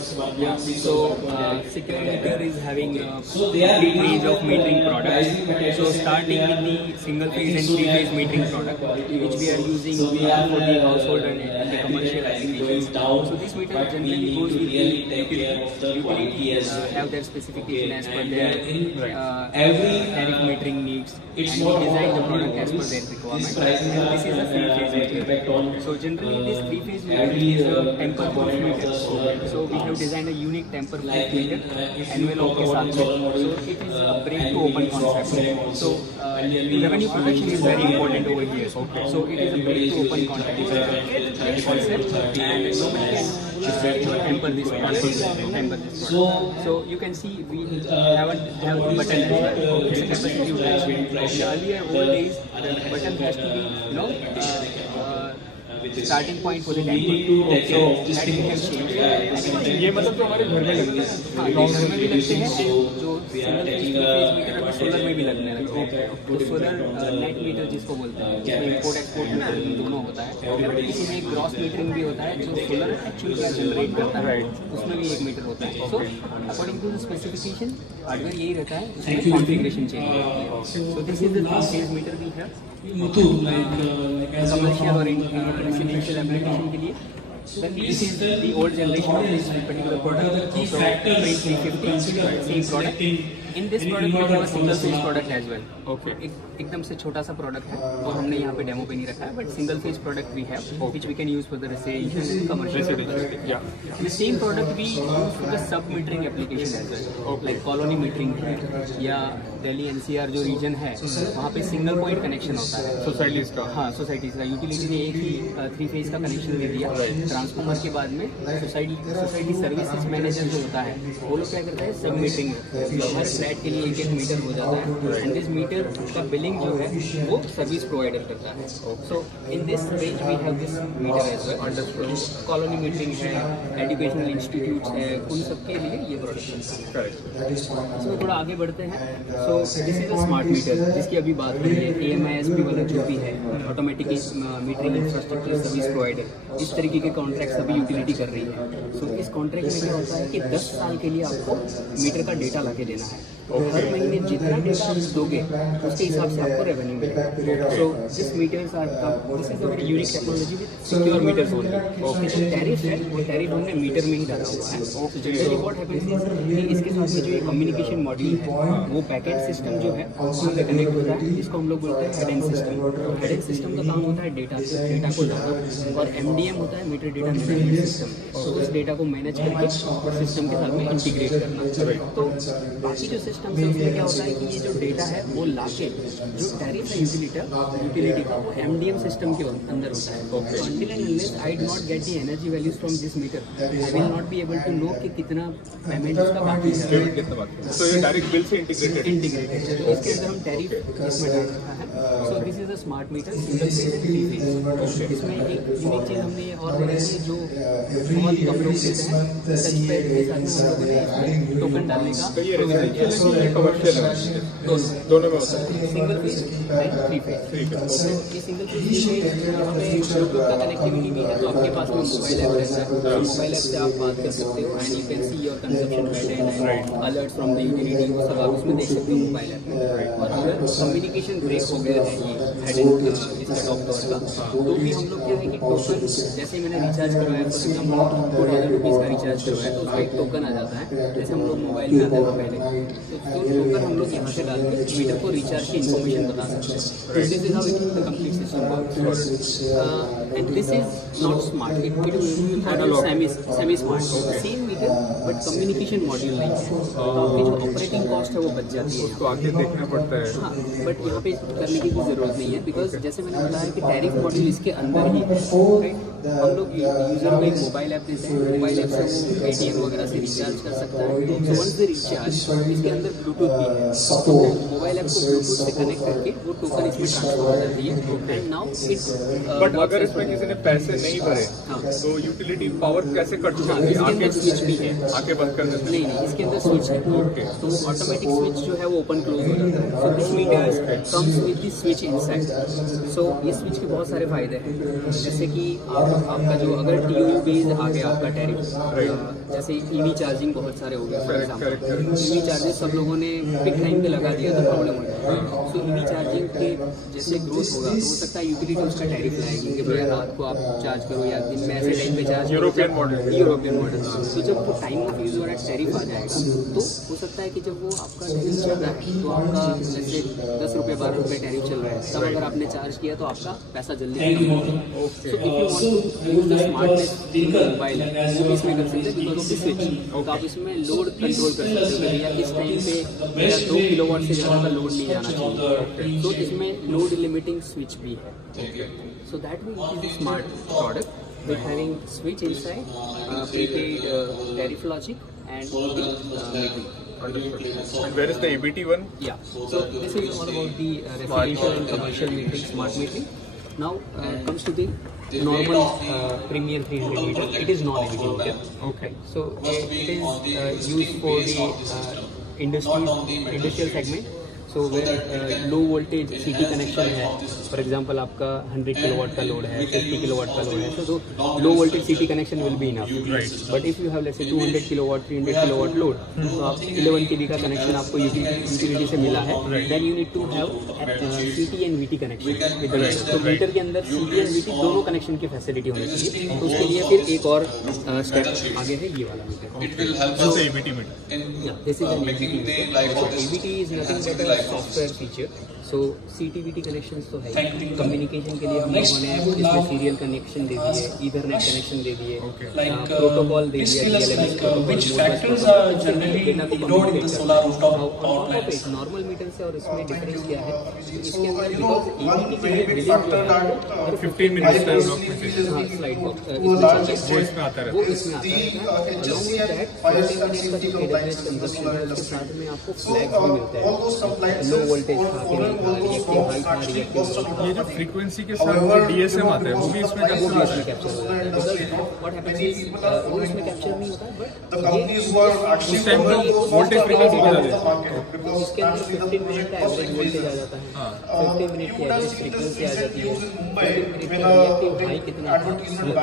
Yeah, so Secure Meter is having a complete range of metering products. So starting with the single phase and three phase metering product, which we are using for the household and the commercial applications. So this meter generally goes with the utility have their specification as per their tariff metering needs, and we design the product as per their requirement. And this is a three phase meter. So generally this three phase meter is a temper proof meter. So we have designed a unique temper proof meter envelope के साथ में. So it is a break to open concept. So revenue protection is very important over here. So it is a break to open concept, and no one can temper this product. So you can see we have the button as well. It's a capacitive latch. In earlier old days, the button has to be starting point for the temper. So that we have changed. ये मतलब तो हमारे घर में लगते हैं, हाँ, घर में भी लगते हैं, जो सिंगल फेज मीटर अभी सोलर में भी लगने लगते हैं. तो सोलर नेट मीटर जिसको बोलते हैं, जिसमें इम्पोर्ट एक्सपोर्ट मीटरिंग दोनों होता है. इसी में ग्रॉस मीटरिंग भी होता है, जो सोलर एक्चुअल क्या जनरेट करता है उसमें भी एक मीटर होता है. So according to the specification hardware यही रहता है, उसमें कॉन्फ़िगरेशन चेंज होती है. So this is the three phase meter we have commercial और रेसिडेंशियल एप्लीकेशन के लिए. Then this is the old generation of this particular product. So 350 same product. In this product we have a single phase product as well. Okay. एकदम से छोटा सा product है, वो हमने यहाँ पे डेमो पे नहीं रखा है, but single phase product we have which we can use for the residential commercial. Yeah. The same product we use for the sub metering application as well. Like colony metering है, या Delhi NCR जो reason है वहाँ पे single point connection होता है societies का. हाँ, सोसाइटीज का. यूटिलिटी ने एक ही थ्री फेज का कनेक्शन दे दिया. ट्रांसफॉर्मर के बाद में सोसाइटी सर्विसेज मैनेजर जो होता है वो लोग क्या करता है, सब मीटरिंग हर फ्लैट के लिए एक एक मीटर हो जाता है. एंड दिस मीटर का बिलिंग जो है वो सर्विस प्रोवाइडर करता है. So in this range we have this meter as well. Colony meeting है, एजुकेशनल इंस्टीट्यूट्स है, उन सब के लिए ये प्रोडक्ट है. इसमें थोड़ा आगे बढ़ते हैं. सो this is a smart meter जिसकी अभी बात हुई है. AMISP वाला जो भी है, automatic metering infrastructure service provider, इस तरीके के कॉन्ट्रैक्ट सभी यूटिलिटी कर रही है. सो इस कॉन्ट्रैक्ट में क्या होता है कि 10 साल के लिए आपको मीटर का डेटा ला के देना है. हर महीने जितना डेटा आप दोगे उसके हिसाब से आपको रेवेन्यू मिलेगा. So this meters are this is a very unique technology with secure meters only. जो टैरिफ है वो टैरिफ हमने मीटर में ही डाला हुआ है. So generally what happens is कि इसके साथ में जो ये कम्युनिकेशन मॉड्यूल है वो पैकेट सिस्टम जो है वहाँ पे कनेक्ट होता है, जिसको हम लोग बोलते हैं head and system. Head and system का काम होता है डेटा को लाना, और MDM होता है मीटर डेटा मैनेजमेंट सिस्टम. तो उस डेटा को मैनेज करके सिस्टम के साथ में इंटीग्रेट करना. तो बाकी जो सिस्टम है उसमें क्या होता है कि ये जो डेटा है वो लाके जो टैरिफ है यूटिलिटी का वो MDM सिस्टम के अंदर होता है. So until and unless I do not get the energy values from this meter, I will not be able to know कि कितना पेमेंट उसका बाकी है. तो ये डायरेक्ट बिल से इंटीग्रेटेड. तो इसके अंदर हम टैरिफ इसमें डाल रखा है. So this is a smart meter single phase three phase. इसमें एक यूनिक चीज़ हमने और बनाई है जो बहुत कम लोग देते हैं. टच पैड के साथ में हम लोगों ने टोकन डालने का कमर्शियल है, दोनों में होता है. Single phase and three phase. ये सिंगल फेज में यहाँ पे ब्लूटूथ का कनेक्टिविटी भी है, तो आपके पास में मोबाइल ऐप रहता है. मोबाइल ऐप से आप बात कर सकते हो and you can see your consumption pattern and alert from the utility. वो सब आप उसमें देख सकते हो मोबाइल ऐप में. और अगर कम्युनिकेशन ब्रेक हो गया है ये हेड एंड इसका टॉप कवर का, तो भी हम लोग क्या है कि टोकन, जैसे मैंने रिचार्ज करवाया फॉर एग्जाम्पल 4000 रुपीज़ का रिचार्ज करवाया तो उसका एक टोकन आ जाता है. जैसे हम लोग मोबाइल में आता था पहले, तो टोकन हम लोग यहाँ से डाल के मीटर को रिचार्ज की इन्फॉर्मेशन बता सकते हैं. This is how the complete system works. And this is not smart, it is semi smart. Same meter but communication module नहीं है. आपकी जो ऑपरेटिंग कॉस्ट है वो बच जाती है. उसको आगे देखना पड़ता है. हाँ, बट यहाँ पे करने की कोई ज़रूरत नहीं है, बिकॉज जैसे मैंने बताया कि टैरिफ मॉड्यूल इसके अंदर ही है. हम लोग यूजर को एक मोबाइल ऐप देते हैं. मोबाइल ऐप से वो ATM वगैरह से रिचार्ज कर सकता है. सो वंस द रिचार्ज इसके अंदर ब्लूटूथ भी है. तो मोबाइल ऐप को ब्लूटूथ से कनेक्ट करके वो टोकन इसमें ट्रांसफर हो जाती है. एंड नाउ इट बट अगर इसमें किसी ने पैसे नहीं भरे तो यूटिलिटी पावर कैसे कट जाती है? इसके अंदर स्विच भी है. आके बंद करने से नहीं, इसके अंदर स्विच है. तो ऑटोमेटिक स्विच जो है वो ओपन क्लोज हो जाता है. So this meter comes with the switch inside. So ये स्विच के बहुत सारे फायदे हैं, जैसे कि आपका जो अगर TOU बेस आ गया आपका टैरिफ जैसे ईवी चार्जिंग बहुत सारे हो गए। फॉर एग्जाम्पल ईवी चार्जिंग सब लोगों ने बिग टाइम पे लगा दिया तो प्रॉब्लम हो जाएगा। सो ईवी चार्जिंग के जैसे ग्रोथ होगा तो हो सकता है यूटिलिटी उसका टैरिफ लाएगी कि भैया रात को आप चार्ज करो या दिन में ऐसे टाइम पे चार्ज। European model. तो जब वो टाइम ऑफ यूज वाला टैरिफ आ जाएगा तो हो सकता है कि जब वो आपका टैरिफ चल रहा है तो आपका जैसे 10 रुपये 12 रुपये टैरिफ चल रहा है, तब अगर आपने चार्ज किया तो आपका पैसा जल्दी मिलेगा। So if you want to use the smartness mobile वो इसमें कर सकते हैं बिकॉज ऑफ द स्विच। तो आप इसमें लोड कंट्रोल कर सकते हो कि भैया इस टाइम पे मेरा 2 किलोवाट से ज़्यादा का लोड नहीं जाना चाहिए। तो इसमें लोड लिमिटिंग स्विच भी है। So that means is the smart product with having switch inside, prepaid tariff logic and metering. Understood. And where is the ABT one? Yeah. So this is all about the residential and commercial metering, smart metering. Now comes to the normal Premier 300 meter. It is non-ABT meter. Okay. So it is used for the industrial segment. So where low voltage CT connection है, for example आपका 100 kilowatt का load है, 50 kilowatt का load है, तो लो voltage CT connection will be enough. But if you have let's say 200 kilowatt 300 kilowatt load, तो आप 11 केवी का कनेक्शन आपको यूटिलिटी से मिला है, then you need to have CT and VT connection with the meter. तो मीटर के अंदर सीटी एंड वीटी दोनों कनेक्शन की फैसिलिटी होनी चाहिए। तो उसके लिए फिर एक और स्टेप आगे है ये वाला metre. ABT meter. This is an ABT meter. So ABT is nothing but a software feature. So CT-VT connections तो है, कम्युनिकेशन के लिए हम लोगों ने इसमें सीरियल कनेक्शन दे दिए, ईथरनेट कनेक्शन दे दिए, प्रोटोकॉल दे दिया, DLNA नॉर्मल मीटर से। और इसमें डिफरेंस क्या है, इसके अंदर बिकॉज ABT के लिए बिलिंग जो है 15 मिनट स्लाइड वो इसमें आता रहता है। वो इसमें आता है। अलॉन्ग विद दैट 15 मिनट का जो AWS कंजप्शन है उसके साथ में आपको फ्लैग्स भी मिलते हैं, लो वोल्टेज था कि नहीं था, रिएक्टिव हाई था, रिएक्टिव लो था। ये जो फ्रीक्वेंसी के साथ जो DSM आता है वो भी इसमें कैप्चर हो जाता है। बिकॉज व्हाट हैपेंस इज वो इसमें कैप्चर नहीं होता, बट उस टाइम तो वोल्टेज फ्रीक्वेंसी बता देता है। इसके अंदर 15 मिनट का एवरेज वोल्टेज आ जाता है, 15 मिनट की एवरेज फ्रीक्वेंसी आ जाती है, 15 मिनट का रिएक्टिव हाई कितना था।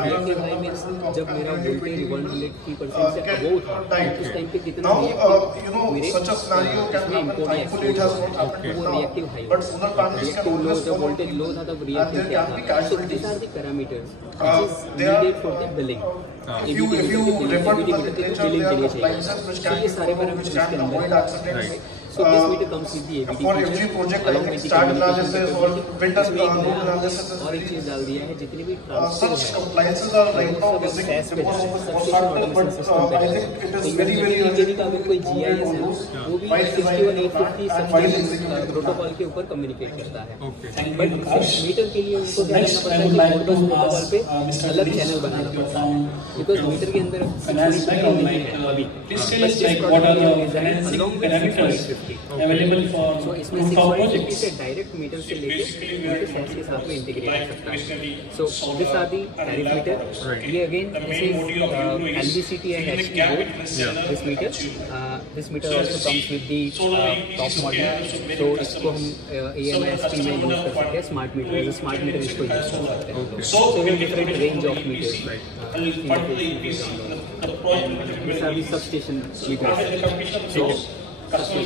रिएक्टिव हाई मीन्स जब मेरा वोल्टेज 103% से अबोव था उस टाइम पे कितना रिएक्टिव मेरे इसमें इम्पोर्ट या एक्सपोर्ट था, वो रिएक्टिव हाई। रिएक्टिव लो जब वोल्टेज लो था तब रिएक्टिव क्या था। So this are the parameters which is needed for the billing. ABT meter के लिए चाहिए, तो ये सारे पैरामीटर्स इसके अंदर है। So this meter comes with the ABT feature along with the communication। और एक चीज डाल दिया है, जितने भी ट्रांसफर है सब SaaS पे जा रहे हैं, सबस्टेशन ऑटोमेशन सिस्टम पे जा रहे हैं। तो यूटिलिटी का अगर कोई GIS है ना, वो भी 61850 सबस्टेशन प्रोटोकॉल के ऊपर कम्युनिकेट करता है। बट मीटर के लिए उनको क्या करना पड़ता है कि मोडबस प्रोटोकॉल पे अलग चैनल बनाना पड़ता है, बिकॉज मीटर के अंदर 618 नहीं है अभी, available for so इसमें 650 से डायरेक्ट मीटर से लेके उनके SaaS के साथ में इंटीग्रेट कर सकता है। So this are the tariff meter. ये again this is LVCT and HT both this meter also comes with the top model। तो इसको हम AMSP में यूज कर सकते हैं, स्मार्ट मीटर स्मार्ट मीटर इसको यूज कर सकते हैं। So different range of meters these are the substation meters। So substation